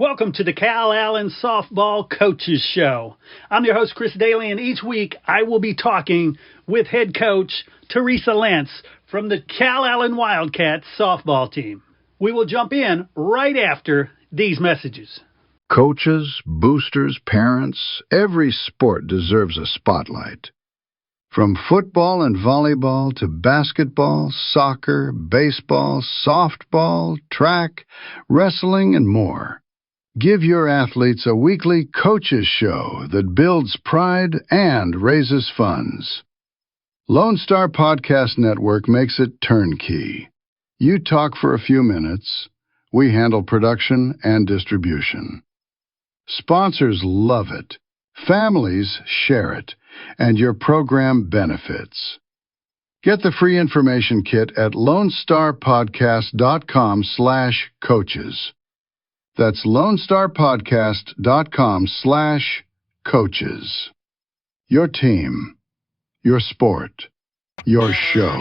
Welcome to the Calallen Softball Coaches Show. I'm your host, Chris Daly, and each week I will be talking with head coach Teresa Lentz from the Calallen Wildcats softball team. We will jump in right after these messages. Coaches, boosters, parents, every sport deserves a spotlight. From football and volleyball to basketball, soccer, baseball, softball, track, wrestling, and more. Give your athletes a weekly coaches show that builds pride and raises funds. Lone Star Podcast Network makes it turnkey. You talk for a few minutes. We handle production and distribution. Sponsors love it. Families share it. And your program benefits. Get the free information kit at LoneStarPodcast.com/coaches. That's LoneStarPodcast.com/coaches. Your team, your sport, your show.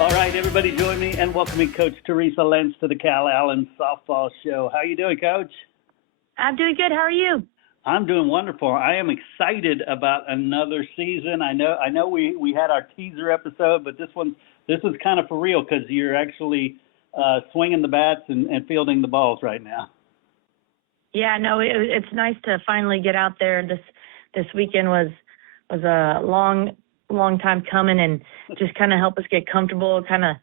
All right, everybody join me in welcoming Coach Teresa Lentz to the Calallen Softball Show. How you doing, Coach? I'm doing good. How are you? I'm doing wonderful. I am excited about another season. I know we had our teaser episode, but this is kind of for real because you're actually swinging the bats and fielding the balls right now. Yeah, no, it's nice to finally get out there. This weekend was a long time coming, and just kind of help us get comfortable, kind of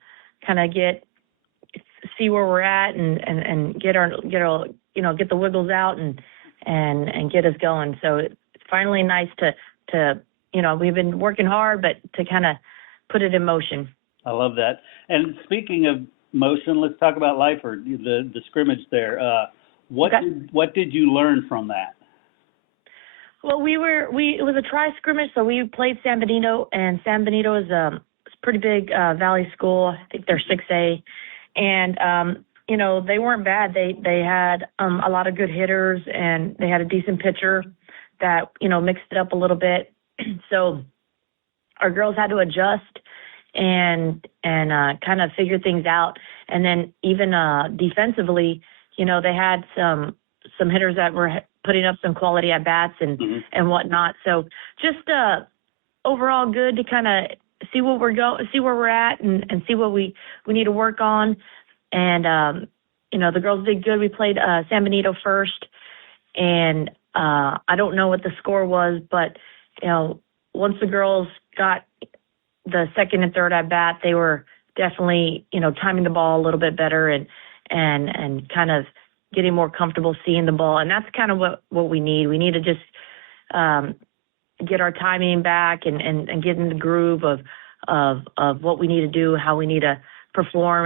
see where we're at, and get the wiggles out and get us going. So it's finally nice to we've been working hard, but to kind of put it in motion. I love that. And speaking of motion, let's talk about Lyford, the scrimmage there. What did you learn from that? Well, it was a tri-scrimmage, so we played San Benito, and San Benito is a pretty big Valley school. I think they're 6A, and they weren't bad. They had a lot of good hitters, and they had a decent pitcher that mixed it up a little bit. So our girls had to adjust and kind of figure things out. And then even defensively, they had some hitters that were putting up some quality at bats and whatnot. So just overall good to kind of see where we're at and see what we need to work on. And the girls did good. We played San Benito first, and I don't know what the score was, but once the girls got the second and third at bat, they were definitely timing the ball a little bit better and kind of getting more comfortable seeing the ball. And that's kind of what we need. We need to just get our timing back and get in the groove of what we need to do, how we need to perform,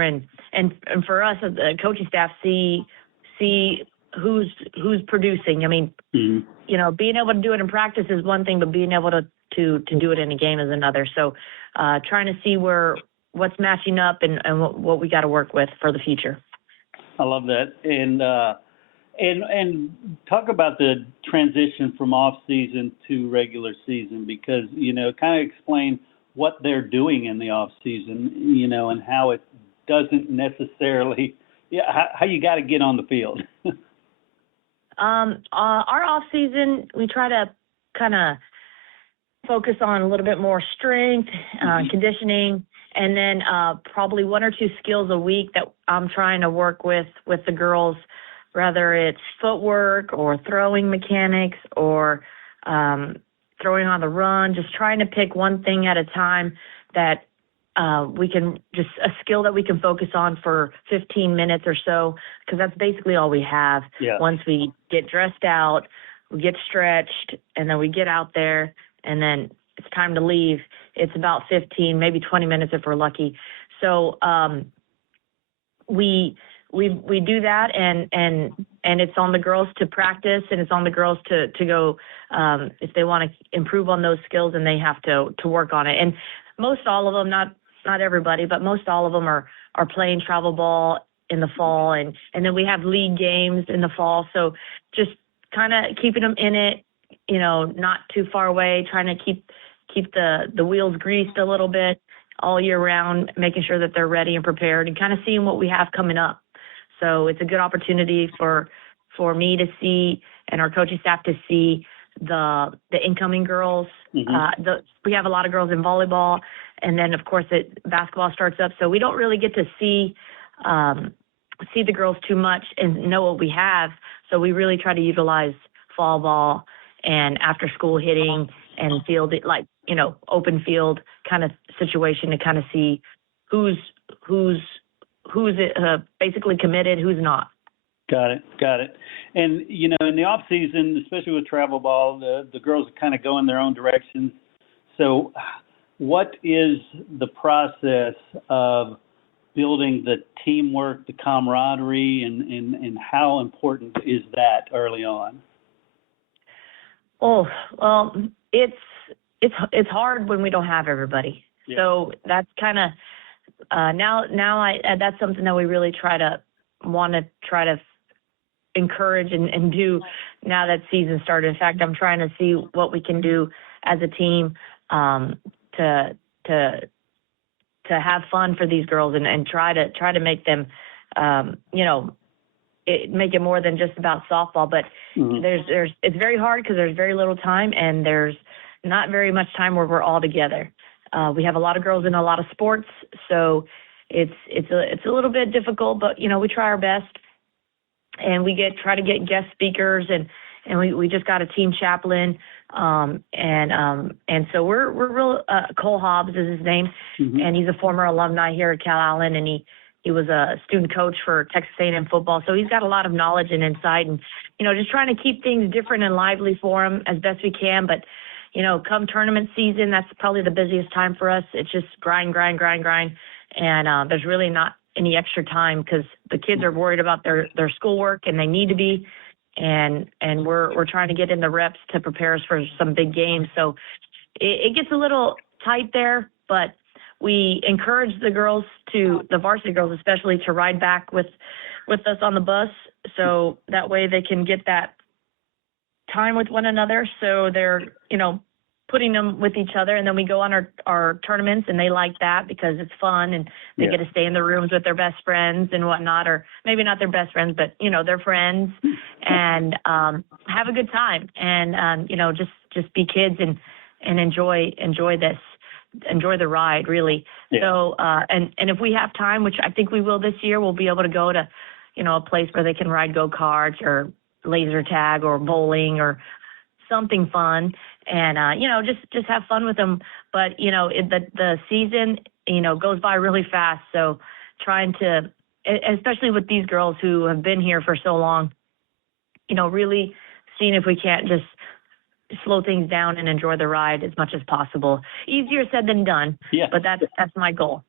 and for us as the coaching staff, see who's producing. I mean, being able to do it in practice is one thing, but being able to do it in a game is another. So trying to see what's matching up and what we got to work with for the future. I love that. And talk about the transition from off season to regular season, because, kind of explain what they're doing in the off season, and how it doesn't necessarily, how you got to get on the field. Our off season, we try to kind of focus on a little bit more strength, conditioning, and then probably one or two skills a week that I'm trying to work with the girls, whether it's footwork or throwing mechanics or throwing on the run, just trying to pick one thing at a time that we can just a skill that we can focus on for 15 minutes or so, because that's basically all we have. Yeah. Once we get dressed out, we get stretched, and then we get out there, and then it's time to leave. It's about 15, maybe 20 minutes if we're lucky. So we do that, and it's on the girls to practice, and it's on the girls to go if they want to improve on those skills, and they have to work on it. And most all of them, not everybody, but most all of them are playing travel ball in the fall, and then we have league games in the fall. So just kind of keeping them in it, not too far away, trying to keep keep the wheels greased a little bit all year round, making sure that they're ready and prepared and kind of seeing what we have coming up. So it's a good opportunity for me to see and our coaching staff to see the incoming girls. Mm-hmm. We have a lot of girls in volleyball, and then of course basketball starts up. So we don't really get to see the girls too much and know what we have. So we really try to utilize fall ball and after school hitting and field, like, open field kind of situation to kind of see who's basically committed, who's not. Got it. And, in the off season, especially with travel ball, the girls kind of go in their own directions. So what is the process of building the teamwork, the camaraderie, and how important is that early on? Oh, well, it's hard when we don't have everybody. Yeah. So that's kind of that's something that we really want to encourage and do now that season started. In fact, I'm trying to see what we can do as a team to have fun for these girls and try to make them make it more than just about softball. But mm-hmm. It's very hard because there's very little time and there's not very much time where we're all together. We have a lot of girls in a lot of sports, so it's a little bit difficult, but we try our best, and we try to get guest speakers, and we just got a team chaplain, and so we're real. Cole Hobbs is his name, mm-hmm. and he's a former alumni here at Calallen, and he was a student coach for Texas A&M football, so he's got a lot of knowledge and insight, and just trying to keep things different and lively for him as best we can, but. Come tournament season, that's probably the busiest time for us. It's just grind. And there's really not any extra time because the kids are worried about their schoolwork and they need to be. And we're trying to get in the reps to prepare us for some big games. So it gets a little tight there, but we encourage the varsity girls especially, to ride back with us on the bus. So that way they can get that time with one another, so they're putting them with each other, and then we go on our tournaments, and they like that because it's fun and they get to stay in the rooms with their best friends and whatnot, or maybe not their best friends, but their friends, and have a good time and just be kids and enjoy the ride, really. So and if we have time, which I think we will this year, we'll be able to go to a place where they can ride go-karts or laser tag or bowling or something fun, and just have fun with them. But the season goes by really fast, so trying to, especially with these girls who have been here for so long, really seeing if we can't just slow things down and enjoy the ride as much as possible. Easier said than done. But that's my goal.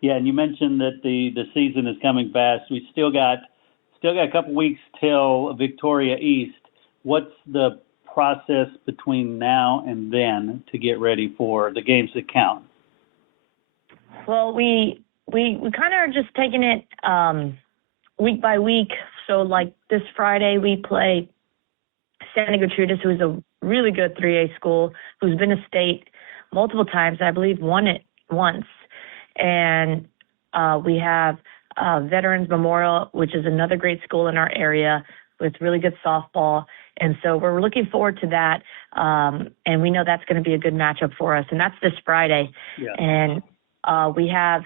Yeah, and you mentioned that the season is coming fast. We still got a couple weeks till Victoria East. What's the process between now and then to get ready for the games that count? Well, we kind of are just taking it week by week. So like this Friday, we play Santa Gertrudis, who is a really good 3A school, who's been a state multiple times. I believe won it once. And we have Veterans Memorial, which is another great school in our area with really good softball. And so we're looking forward to that. And we know that's going to be a good matchup for us. And that's this Friday. Yeah. And we have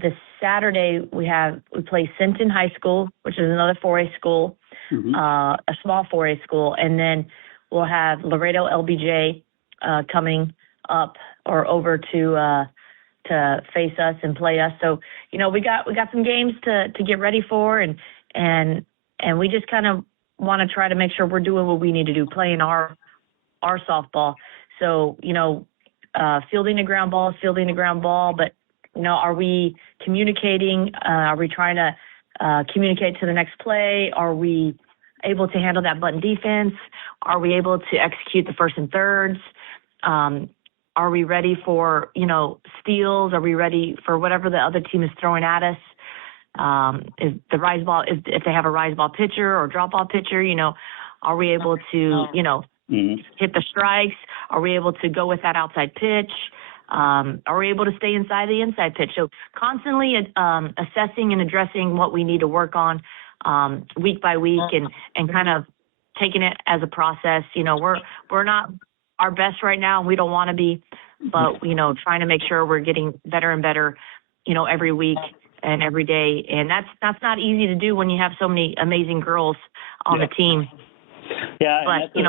this Saturday, we play Sinton High School, which is another 4A school, mm-hmm. A small 4A school. And then we'll have Laredo LBJ coming up or over to face us and play us. So, we got some games to get ready for, and we just kind of want to try to make sure we're doing what we need to do, playing our softball. So, fielding the ground ball, but, are we communicating? Are we trying to communicate to the next play? Are we able to handle that button defense? Are we able to execute the first and thirds? Are we ready for, steals? Are we ready for whatever the other team is throwing at us? Is the rise ball, if they have a rise ball pitcher or drop ball pitcher, are we able to, hit the strikes? Are we able to go with that outside pitch? Are we able to stay inside the inside pitch? So constantly assessing and addressing what we need to work on week by week, and kind of taking it as a process. You know, we're not our best right now, and we don't want to be, but, you know, trying to make sure we're getting better and better, you know, every week and every day. And that's not easy to do when you have so many amazing girls on the team. Yeah, but,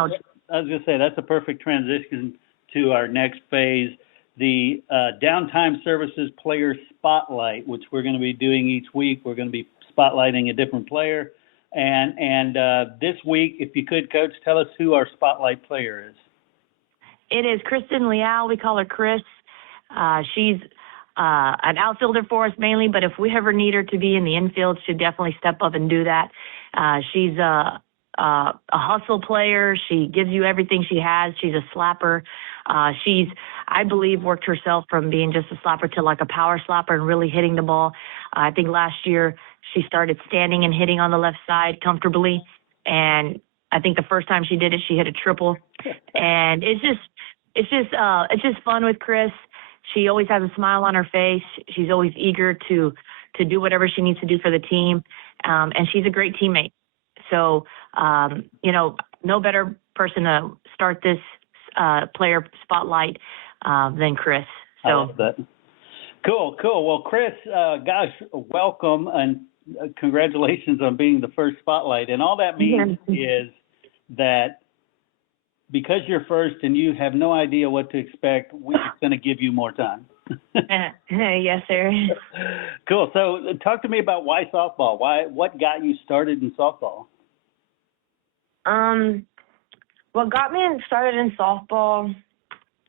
I was going to say, that's a perfect transition to our next phase, the Downtime Services Player Spotlight, which we're going to be doing each week. We're going to be spotlighting a different player. And this week, if you could, Coach, tell us who our spotlight player is. It is Kristen Leal. We call her Chris. She's an outfielder for us mainly, but if we ever need her to be in the infield, she'll definitely step up and do that. She's a hustle player. She gives you everything she has. She's a slapper. She's, I believe, worked herself from being just a slapper to like a power slapper and really hitting the ball. I think last year she started standing and hitting on the left side comfortably. And I think the first time she did it, she hit a triple. And it's just fun with Chris. She always has a smile on her face. She's always eager to do whatever she needs to do for the team. And she's a great teammate. So, you know, no better person to start this player spotlight than Chris. So. I love that. Cool. Well, Chris, gosh, welcome and congratulations on being the first spotlight. And all that means is that because you're first and you have no idea what to expect, we're going to give you more time. Yes, sir. Cool. So talk to me about why softball. What got you started in softball? What got me started in softball,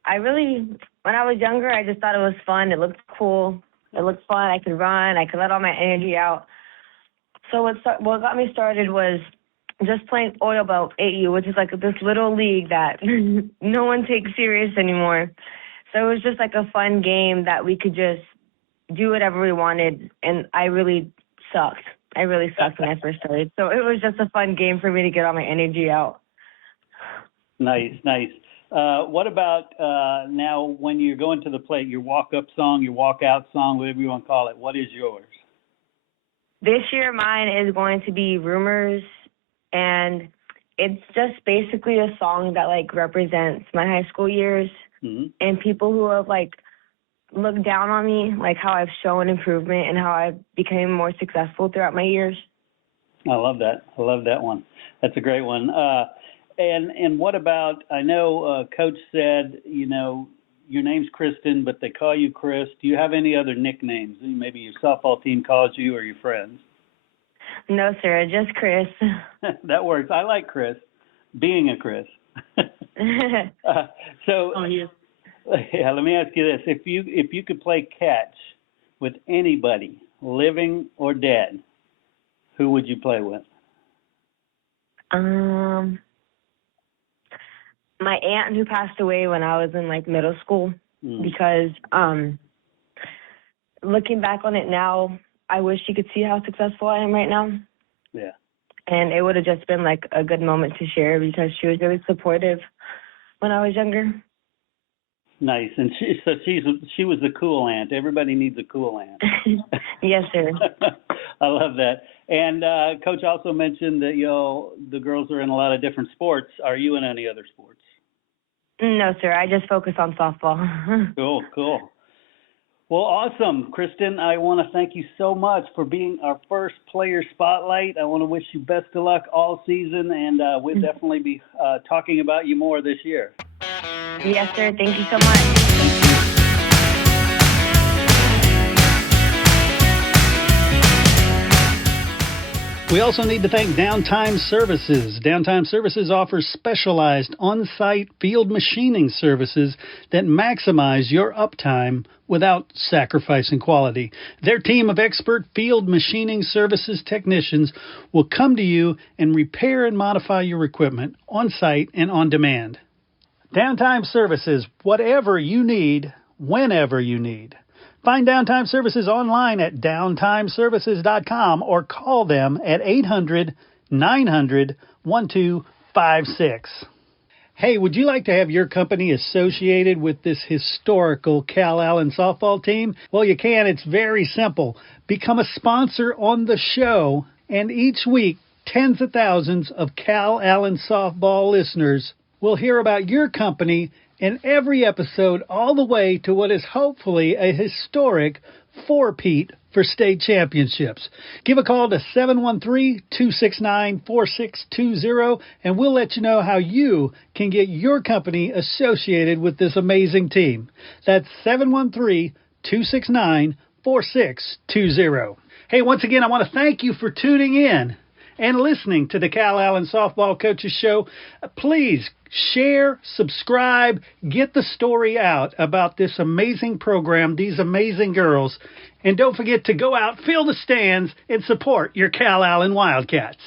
when I was younger, I just thought it was fun. It looked cool. It looked fun. I could run. I could let all my energy out. So what got me started was just playing Oil Belt AU, which is like this little league that no one takes serious anymore. So it was just like a fun game that we could just do whatever we wanted, and I really sucked. I really sucked when I first started. So it was just a fun game for me to get all my energy out. Nice. What about now when you're going to the plate, your walk-up song, your walk-out song, whatever you want to call it, what is yours? This year mine is going to be Rumors, and it's just basically a song that, like, represents my high school years and people who have, like, looked down on me, like how I've shown improvement and how I've become more successful throughout my years. I love that. I love that one. That's a great one. And what about, I know Coach said, you know, your name's Kristen, but they call you Chris. Do you have any other nicknames? Maybe your softball team calls you or your friends? No, sir, just Chris. That works. I like Chris, being a Chris. Yeah, let me ask you this. If you could play catch with anybody, living or dead, who would you play with? My aunt who passed away when I was in, like, middle school, because looking back on it now, I wish she could see how successful I am right now. Yeah. And it would have just been, like, a good moment to share because she was really supportive when I was younger. Nice. And she was the cool aunt. Everybody needs a cool aunt. Yes, sir. I love that. And Coach also mentioned that the girls are in a lot of different sports. Are you in any other sports? No, sir. I just focus on softball. Cool. Well, awesome. Kristen, I want to thank you so much for being our first player spotlight. I want to wish you best of luck all season, and we'll definitely be talking about you more this year. Yes, sir. Thank you so much. We also need to thank Downtime Services. Downtime Services offers specialized on-site field machining services that maximize your uptime without sacrificing quality. Their team of expert field machining services technicians will come to you and repair and modify your equipment on-site and on demand. Downtime Services, whatever you need, whenever you need. Find Downtime Services online at downtimeservices.com or call them at 800-900-1256. Hey, would you like to have your company associated with this historical Calallen softball team? Well, you can. It's very simple. Become a sponsor on the show, and each week, tens of thousands of Calallen softball listeners will hear about your company in every episode, all the way to what is hopefully a historic four-peat for state championships. Give a call to 713-269-4620, and we'll let you know how you can get your company associated with this amazing team. That's 713-269-4620. Hey, once again, I want to thank you for tuning in and listening to the Calallen Softball Coaches Show. Please share, subscribe, get the story out about this amazing program, these amazing girls, and don't forget to go out, fill the stands, and support your Calallen Wildcats.